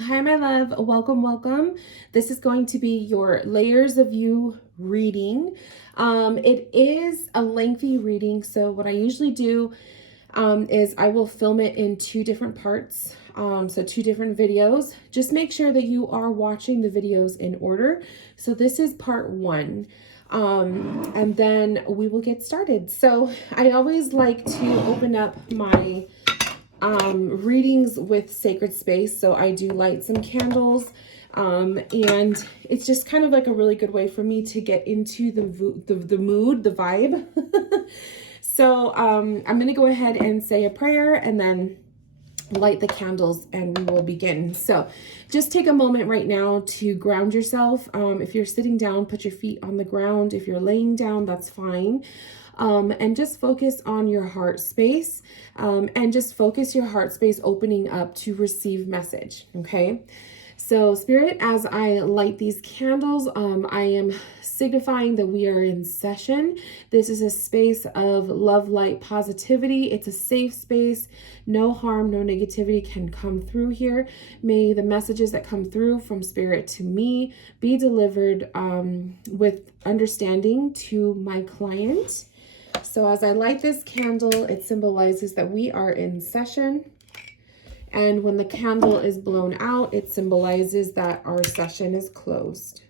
Hi, my love. Welcome, welcome. This is going to be your Layers of You reading. It is a lengthy reading, so what I usually do is I will film it in two different parts, so two different videos. Just make sure that you are watching the videos in order. So this is part one. And then we will get started. So I always like to open up my readings with sacred space. So I do light some candles. And it's just kind of like a really good way for me to get into the mood, the vibe. So I'm going to go ahead and say a prayer and then light the candles and we will begin. So just take a moment right now to ground yourself. If you're sitting down, put your feet on the ground. If you're laying down, that's fine. And just focus on your heart space, and just focus your heart space opening up to receive message. Okay. So Spirit, as I light these candles, I am signifying that we are in session. This is a space of love, light, positivity. It's a safe space. No harm, no negativity can come through here. May the messages that come through from Spirit to me be delivered with understanding to my client. So as I light this candle, it symbolizes that we are in session. And when the candle is blown out, it symbolizes that our session is closed.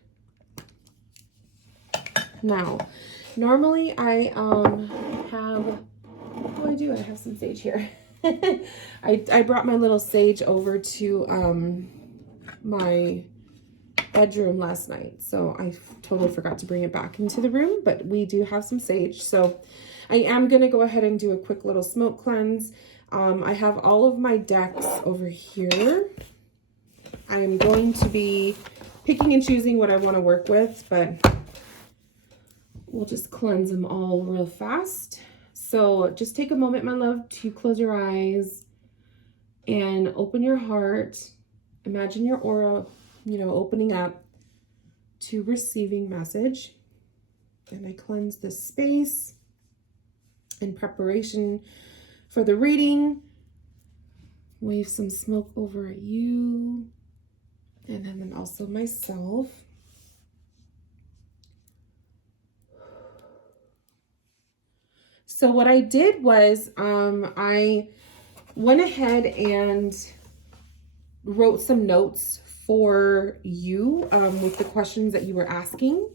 Now, normally I have, what do I do? I have some sage here. I brought my little sage over to my bedroom last night. So I totally forgot to bring it back into the room, but we do have some sage. So I am going to go ahead and do a quick little smoke cleanse. I have all of my decks over here. I am going to be picking and choosing what I want to work with, but we'll just cleanse them all real fast. So just take a moment, my love, to close your eyes and open your heart. Imagine your aura, opening up to receiving message. And I cleanse the space in preparation for the reading. Wave some smoke over at you and then also myself. So what I did was I went ahead and wrote some notes for you with the questions that you were asking.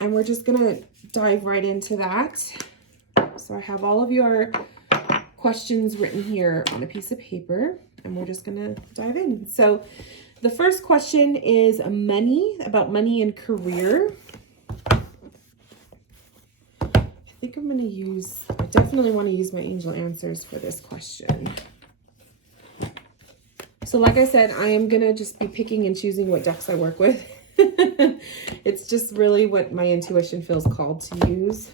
And we're just gonna dive right into that. So I have all of your questions written here on a piece of paper, and we're just gonna dive in. So the first question is money, about money and career. I think I definitely want to use my angel answers for this question. So like I said, I am gonna just be picking and choosing what decks I work with. It's just really what my intuition feels called to use.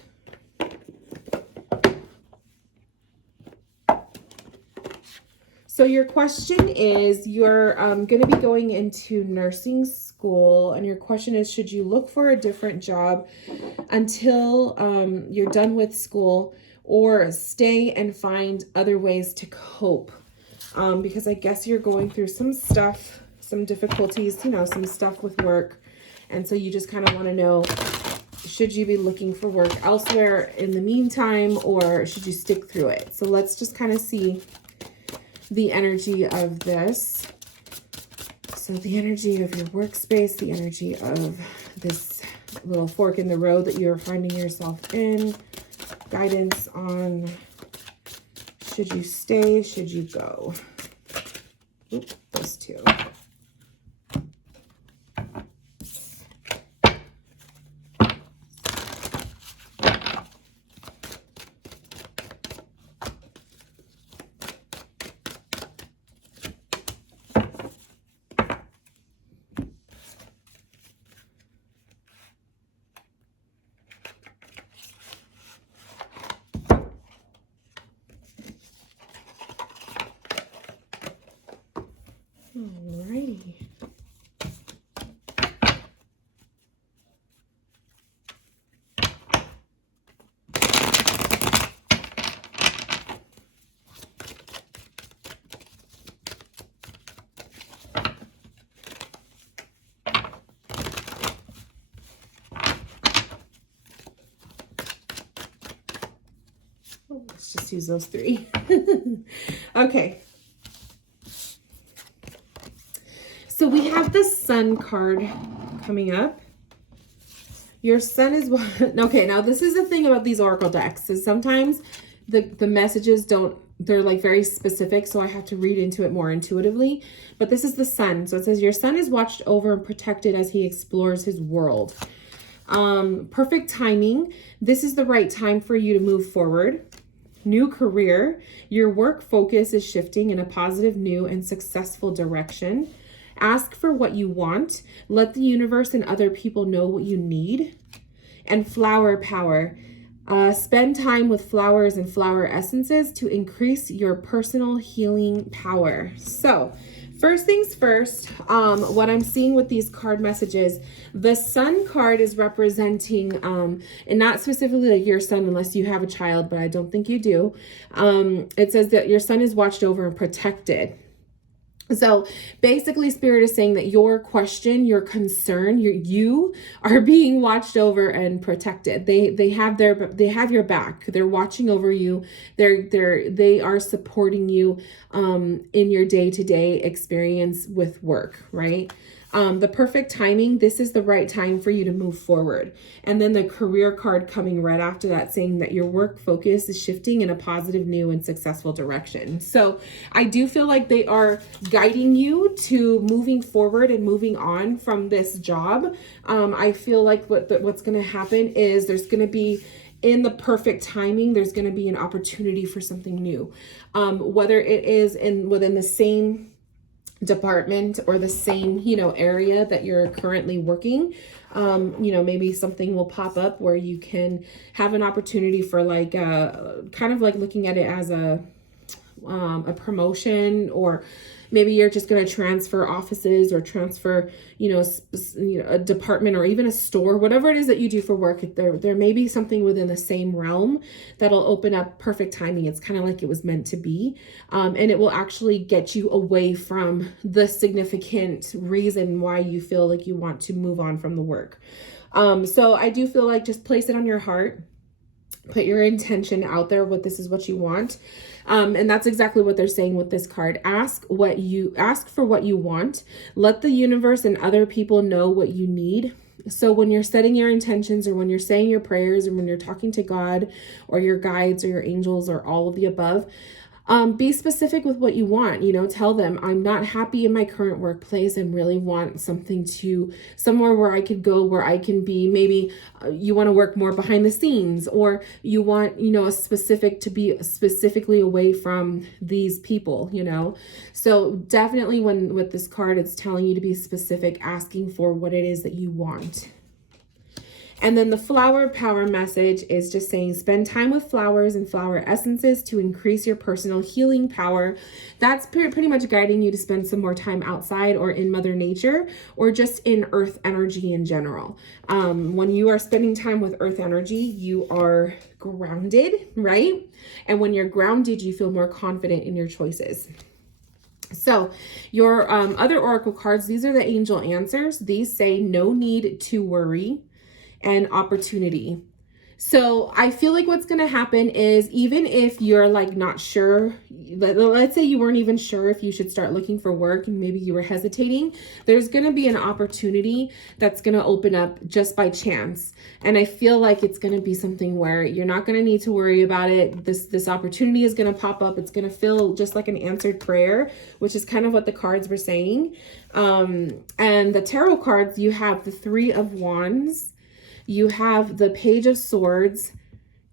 So your question is, you're going to be going into nursing school, and your question is, should you look for a different job until you're done with school, or stay and find other ways to cope? Because I guess you're going through some stuff, some difficulties, some stuff with work. And so you just kind of want to know, should you be looking for work elsewhere in the meantime, or should you stick through it? So let's just kind of see the energy of this. So the energy of your workspace, the energy of this little fork in the road that you're finding yourself in, guidance on, should you stay, should you go? Oop, those two. Alrighty. Let's use those 3. Okay. So we have the Sun card coming up. Your sun is what? Okay, now this is the thing about these oracle decks is sometimes the messages they're like very specific, so I have to read into it more intuitively. But this is the Sun. So it says your son is watched over and protected as he explores his world. Perfect timing. This is the right time for you to move forward. New career. Your work focus is shifting in a positive, new, and successful direction. Ask for what you want. Let the universe and other people know what you need. And flower power. Spend time with flowers and flower essences to increase your personal healing power. So, first things first, what I'm seeing with these card messages, the Sun card is representing, and not specifically like your son unless you have a child, but I don't think you do. It says that your son is watched over and protected. So basically Spirit is saying that your question, your concern, you are being watched over and protected. They have your back. They're watching over you. They are supporting you in your day-to-day experience with work, right? The perfect timing, this is the right time for you to move forward. And then the career card coming right after that saying that your work focus is shifting in a positive, new, and successful direction. So I do feel like they are guiding you to moving forward and moving on from this job. I feel like what's going to happen is there's going to be, in the perfect timing, there's going to be an opportunity for something new. Whether it is within the same department or the same, area that you're currently working, maybe something will pop up where you can have an opportunity for like, kind of like looking at it as a promotion, or maybe you're just going to transfer offices or transfer, a department or even a store, whatever it is that you do for work. There may be something within the same realm that'll open up. Perfect timing. It's kind of like it was meant to be. And it will actually get you away from the significant reason why you feel like you want to move on from the work. So I do feel like just place it on your heart. Put your intention out there, this is what you want. And that's exactly what they're saying with this card. Ask for what you want. Let the universe and other people know what you need. So when you're setting your intentions, or when you're saying your prayers, or when you're talking to God or your guides or your angels or all of the above, be specific with what you want. Tell them, I'm not happy in my current workplace and really want somewhere where I could go, where I can be. Maybe you want to work more behind the scenes, or you want, to be specifically away from these people, So definitely with this card, it's telling you to be specific, asking for what it is that you want. And then the flower power message is just saying, spend time with flowers and flower essences to increase your personal healing power. That's pretty much guiding you to spend some more time outside or in Mother Nature, or just in earth energy in general. When you are spending time with earth energy, you are grounded, right? And when you're grounded, you feel more confident in your choices. So your other oracle cards, these are the angel answers. These say no need to worry and opportunity. So I feel like what's going to happen is, even if you're like not sure, let's say you weren't even sure if you should start looking for work and maybe you were hesitating, there's going to be an opportunity that's going to open up just by chance. And I feel like it's going to be something where you're not going to need to worry about it. This opportunity is going to pop up. It's going to feel just like an answered prayer, which is kind of what the cards were saying. And the tarot cards, you have the 3 of Wands, you have the Page of Swords,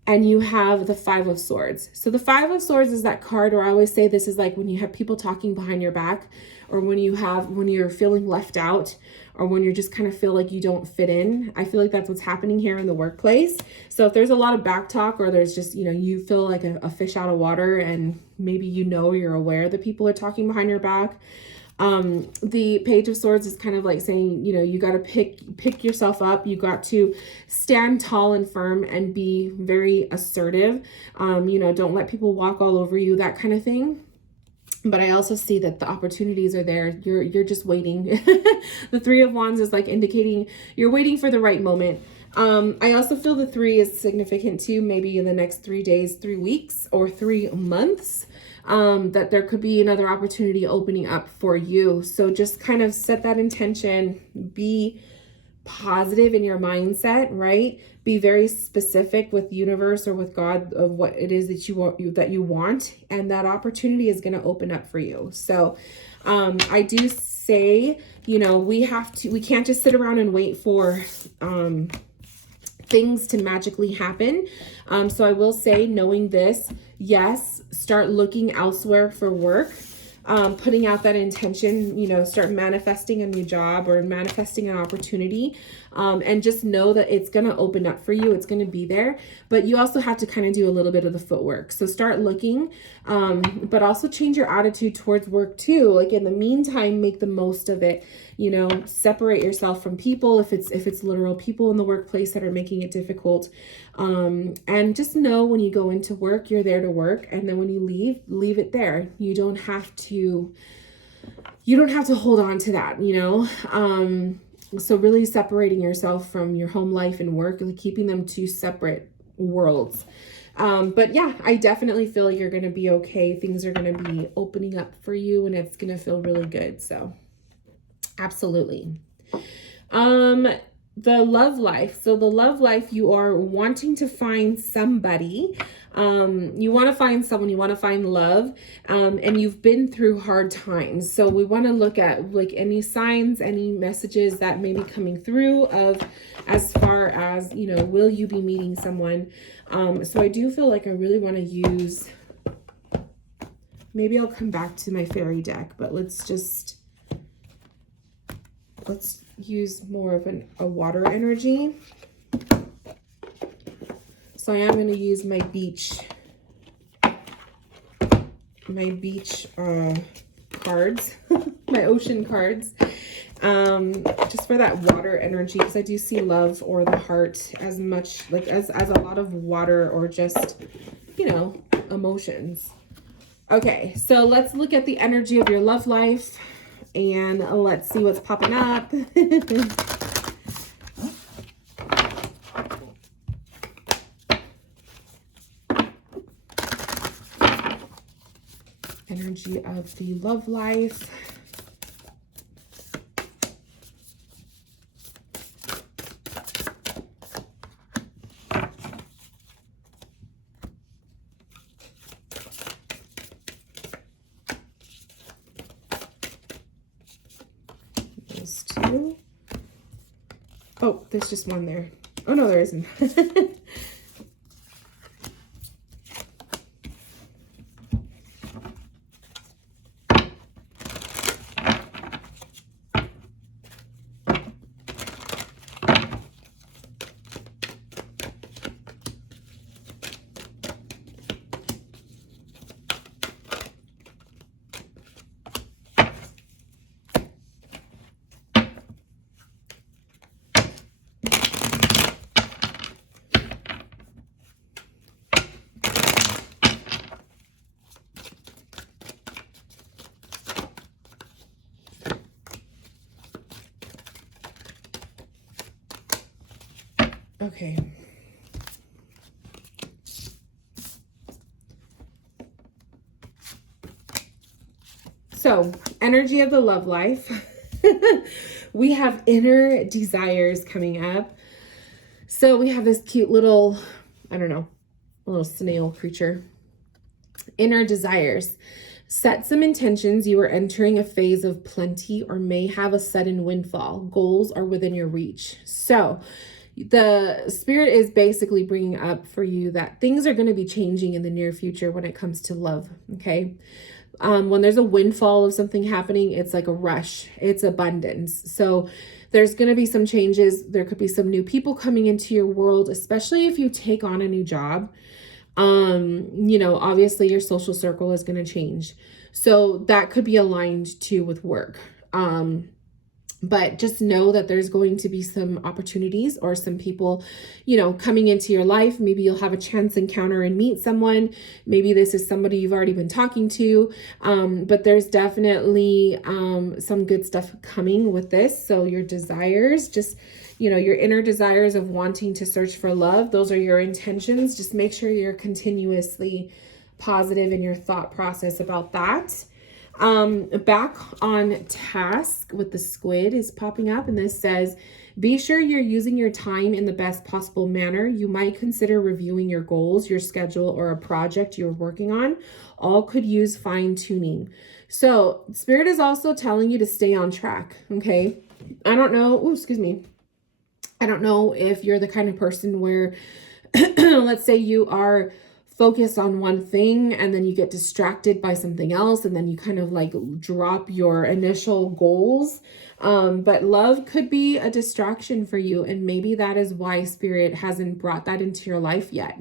and you have the 5 of Swords. So the 5 of Swords is that card where I always say this is like when you have people talking behind your back, or when you're feeling left out, or when you just kind of feel like you don't fit in. I feel like that's what's happening here in the workplace. So if there's a lot of back talk, or there's just, you feel like a fish out of water, and maybe you're aware that people are talking behind your back. The Page of Swords is kind of like saying, you got to pick yourself up. You got to stand tall and firm and be very assertive. Don't let people walk all over you, that kind of thing. But I also see that the opportunities are there. You're just waiting. The 3 of Wands is like indicating you're waiting for the right moment. I also feel the 3 is significant too, maybe in the next 3 days, 3 weeks, or 3 months, that there could be another opportunity opening up for you. So just kind of set that intention, be positive in your mindset, right? Be very specific with the universe or with God of what it is that you want, and that opportunity is going to open up for you. So I do say, we can't just sit around and wait for things to magically happen. So I will say, knowing this, yes, start looking elsewhere for work. Putting out that intention, start manifesting a new job or manifesting an opportunity, and just know that it's going to open up for you. It's going to be there, but you also have to kind of do a little bit of the footwork. So start looking, but also change your attitude towards work too. Like in the meantime, make the most of it. Separate yourself from people if it's literal people in the workplace that are making it difficult. And just know when you go into work, you're there to work, and then when you leave it there. You don't have to hold on to that, so really separating yourself from your home life and work, and keeping them two separate worlds. But yeah, I definitely feel like you're going to be okay. Things are going to be opening up for you, and it's going to feel really good. So absolutely. The love life. So the love life, you are wanting to find somebody. You want to find someone, you want to find love, and you've been through hard times. So we want to look at like any signs, any messages that may be coming through as far as, will you be meeting someone? So I do feel like I really want to use, maybe I'll come back to my fairy deck, but let's use more of a water energy. So I am going to use my beach cards, my ocean cards, just for that water energy, because I do see love or the heart as much like as a lot of water, or just, emotions. Okay, so let's look at the energy of your love life, and let's see what's popping up. Energy of the love life. Those two. Oh, there's just one there. Oh no, there isn't. Okay. So, energy of the love life. We have inner desires coming up. So we have this cute little, I don't know, a little snail creature. Inner desires. Set some intentions. You are entering a phase of plenty or may have a sudden windfall. Goals are within your reach. So the spirit is basically bringing up for you that things are going to be changing in the near future when it comes to love. Okay. When there's a windfall of something happening, it's like a rush, it's abundance. So there's going to be some changes. There could be some new people coming into your world, especially if you take on a new job. Obviously your social circle is going to change. So that could be aligned too with work. But just know that there's going to be some opportunities or some people, coming into your life. Maybe you'll have a chance encounter and meet someone. Maybe this is somebody you've already been talking to. But there's definitely some good stuff coming with this. So your desires, just your inner desires of wanting to search for love. Those are your intentions. Just make sure you're continuously positive in your thought process about that. Back on task with the squid is popping up, and this says, be sure you're using your time in the best possible manner. You might consider reviewing your goals, your schedule, or a project you're working on. All could use fine tuning. So Spirit is also telling you to stay on track. Okay. I don't know. Excuse me. I don't know if you're the kind of person where, let's say you are focused on one thing and then you get distracted by something else and then you kind of like drop your initial goals. But love could be a distraction for you, and maybe that is why Spirit hasn't brought that into your life yet.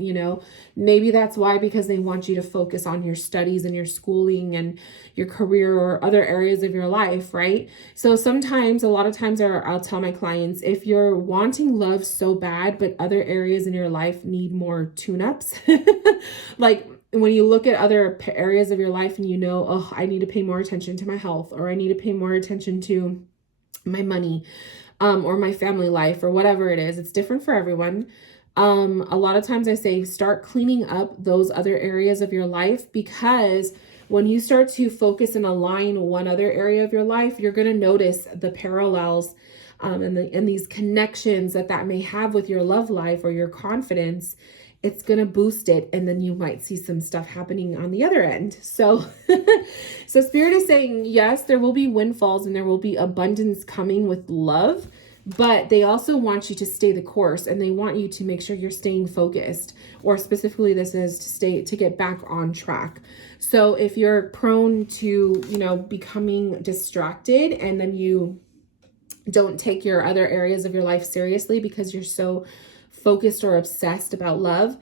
Maybe that's why, because they want you to focus on your studies and your schooling and your career or other areas of your life, right? So sometimes, a lot of times, I'll tell my clients, if you're wanting love so bad but other areas in your life need more tune-ups, like when you look at other areas of your life and oh, I need to pay more attention to my health, or I need to pay more attention to my money, or my family life, or whatever it is. It's different for everyone. A lot of times I say, start cleaning up those other areas of your life, because when you start to focus and align one other area of your life, you're going to notice the parallels, and these connections that may have with your love life or your confidence. It's going to boost it, and then you might see some stuff happening on the other end. So Spirit is saying, yes, there will be windfalls and there will be abundance coming with love, but they also want you to stay the course, and they want you to make sure you're staying focused, or specifically this is to get back on track. So if you're prone to, becoming distracted, and then you don't take your other areas of your life seriously because you're so focused or obsessed about love,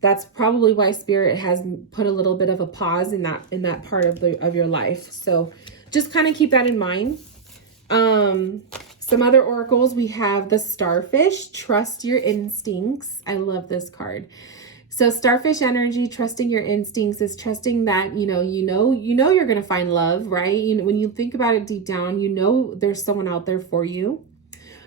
that's probably why Spirit has put a little bit of a pause in that part of your life. So just kind of keep that in mind. Some other oracles, we have the Starfish, trust your instincts. I love this card. So Starfish energy, trusting your instincts, is trusting that you're going to find love, right? When you think about it deep down, there's someone out there for you.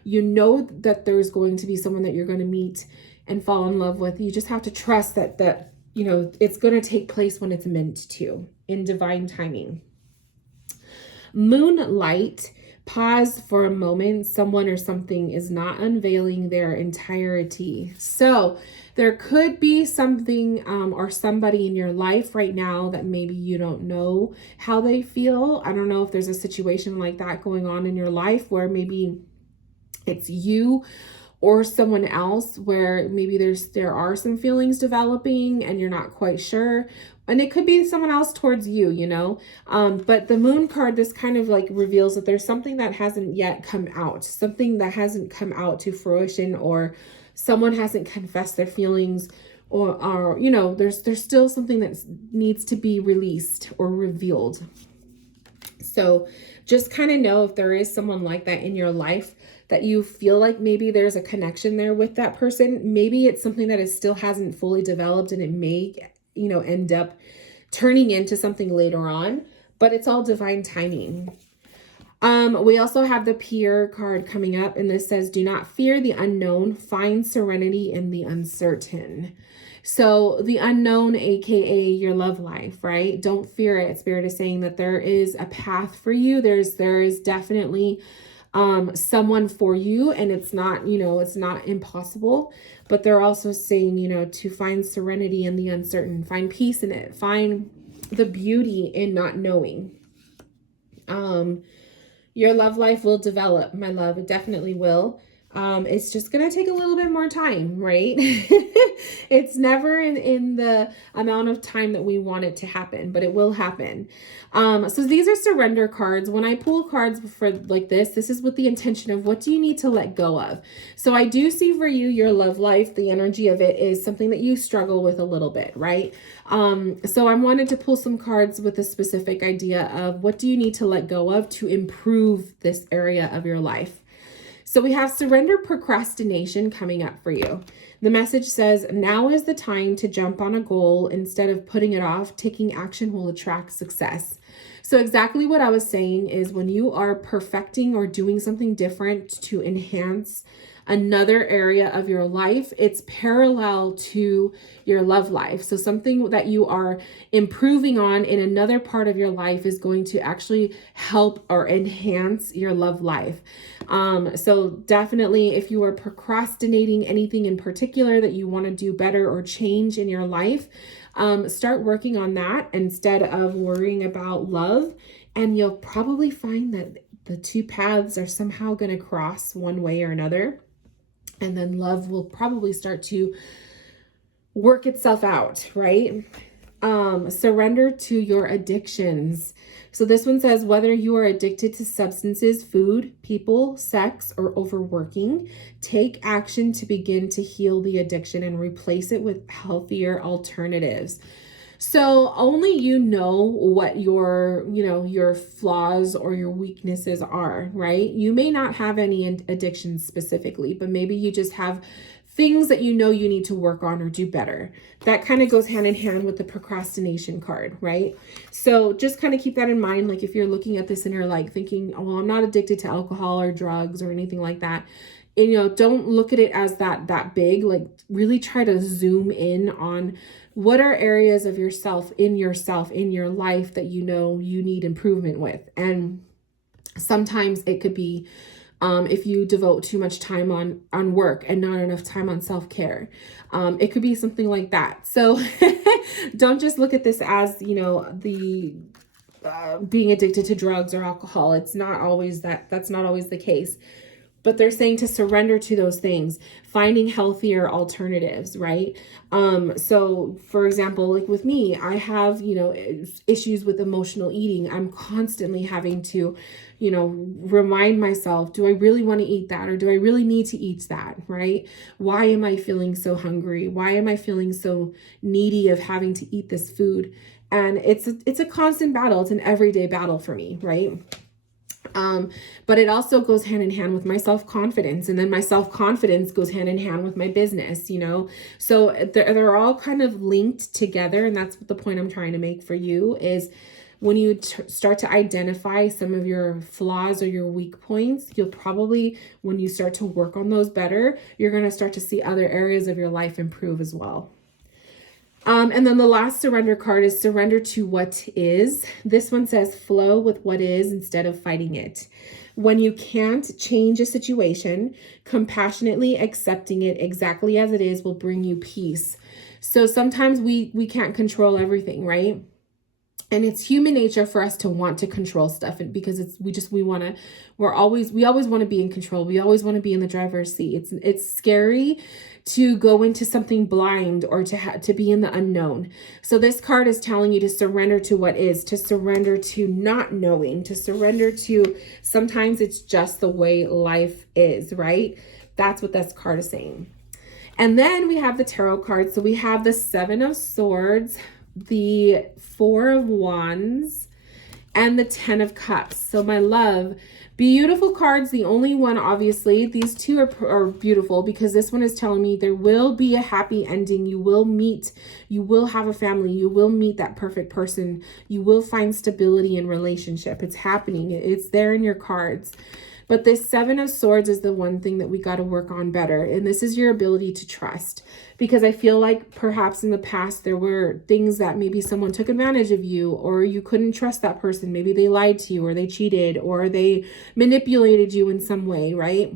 That there's going to be someone that you're going to meet and fall in love with. You just have to trust that it's going to take place when it's meant to, in divine timing. Moonlight, pause for a moment. Someone or something is not unveiling their entirety. So there could be something or somebody in your life right now that maybe you don't know how they feel. I don't know if there's a situation like that going on in your life where maybe it's you or someone else where maybe there are some feelings developing and you're not quite sure. And it could be someone else towards you, but the moon card, this kind of like reveals that there's something that hasn't yet come out, something that hasn't come out to fruition, or someone hasn't confessed their feelings, or there's still something that needs to be released or revealed. So just kind of know if there is someone like that in your life, that you feel like maybe there's a connection there with that person. Maybe it's something that still hasn't fully developed, and it may, end up turning into something later on, but it's all divine timing. We also have the Peer card coming up, and this says, do not fear the unknown, find serenity in the uncertain. So the unknown, aka your love life, right? Don't fear it. Spirit is saying that there is a path for you. There is definitely someone for you, and it's not impossible, but they're also saying, to find serenity in the uncertain, find peace in it, find the beauty in not knowing. Your love life will develop, my love. It definitely will. It's just going to take a little bit more time, right? It's never in the amount of time that we want it to happen, but it will happen. So these are surrender cards. When I pull cards for like this is with the intention of, what do you need to let go of? So I do see for you, your love life, the energy of it is something that you struggle with a little bit, right? So I wanted to pull some cards with a specific idea of, what do you need to let go of to improve this area of your life? So we have surrender procrastination coming up for you. The message says, now is the time to jump on a goal instead of putting it off. Taking action will attract success. So exactly what I was saying is, when you are perfecting or doing something different to enhance another area of your life, it's parallel to your love life. So something that you are improving on in another part of your life is going to actually help or enhance your love life. So definitely, if you are procrastinating anything in particular that you want to do better or change in your life, start working on that instead of worrying about love. And you'll probably find that the two paths are somehow going to cross one way or another. And then love will probably start to work itself out, right? Surrender to your addictions. So this one says, whether you are addicted to substances, food, people, sex, or overworking, take action to begin to heal the addiction and replace it with healthier alternatives. So only you know what your flaws or your weaknesses are, right? You may not have any addictions specifically, but maybe you just have things that you know you need to work on or do better. That kind of goes hand in hand with the procrastination card, right? So just kind of keep that in mind. Like if you're looking at this and you're like thinking, oh, well, I'm not addicted to alcohol or drugs or anything like that. And, don't look at it as that big. Like really try to zoom in on what are areas of yourself in your life that you need improvement with. And sometimes it could be if you devote too much time on work and not enough time on self-care. It could be something like that. So don't just look at this as, the being addicted to drugs or alcohol. It's not always that's not always the case. But they're saying to surrender to those things, finding healthier alternatives, right? So for example, like with me, I have, issues with emotional eating. I'm constantly having to, remind myself, do I really want to eat that? Or do I really need to eat that, right? Why am I feeling so hungry? Why am I feeling so needy of having to eat this food? And it's a constant battle. It's an everyday battle for me, right? But it also goes hand in hand with my self-confidence, and then my self-confidence goes hand in hand with my business, so they're all kind of linked together. And that's what the point I'm trying to make for you is when you start to identify some of your flaws or your weak points, you'll probably, when you start to work on those better, you're going to start to see other areas of your life improve as well. And then the last surrender card is surrender to what is. This one says flow with what is instead of fighting it. When you can't change a situation, compassionately accepting it exactly as it is will bring you peace. So sometimes we can't control everything, right? And it's human nature for us to want to control stuff, and because we always want to be in control. We always want to be in the driver's seat. It's scary to go into something blind or to be in the unknown. So this card is telling you to surrender to what is, to surrender to not knowing, to surrender to sometimes it's just the way life is, right? That's what this card is saying. And then we have the tarot cards. So we have the Seven of Swords, the Four of Wands, and the Ten of Cups. So my love, beautiful cards. The only one, obviously, these two are beautiful because this one is telling me there will be a happy ending. You will have a family. You will meet that perfect person. You will find stability in relationship. It's happening. It's there in your cards. But this Seven of Swords is the one thing that we got to work on better. And this is your ability to trust. Because I feel like perhaps in the past there were things that maybe someone took advantage of you, or you couldn't trust that person. Maybe they lied to you, or they cheated, or they manipulated you in some way, right?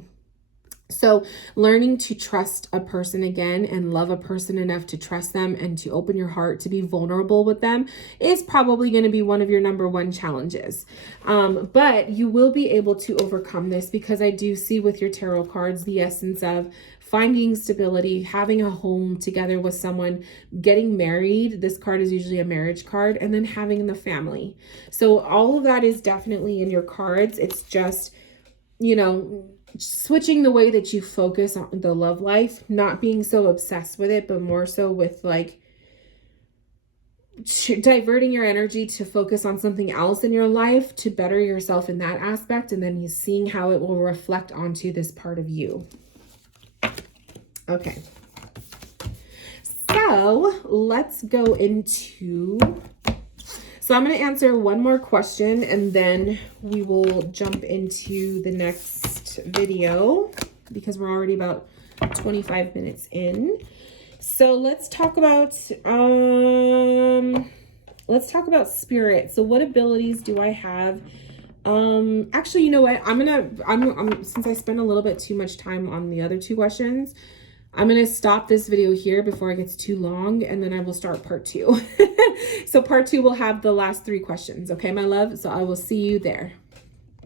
So learning to trust a person again and love a person enough to trust them and to open your heart to be vulnerable with them is probably going to be one of your number one challenges. But you will be able to overcome this, because I do see with your tarot cards the essence of finding stability, having a home together with someone, getting married. This card is usually a marriage card, and then having the family. So all of that is definitely in your cards. It's just, switching the way that you focus on the love life, not being so obsessed with it, but more so with like diverting your energy to focus on something else in your life to better yourself in that aspect. And then you seeing how it will reflect onto this part of you. Okay. So let's go into, so I'm going to answer one more question and then we will jump into the next video. because we're already about 25 minutes in. So let's talk about spirit. So what abilities do I have? Actually, you know what? I'm since I spent a little bit too much time on the other 2 questions, I'm going to stop this video here before it gets too long, and then I will start part 2. So part 2 will have the last 3 questions. Okay, my love? So I will see you there.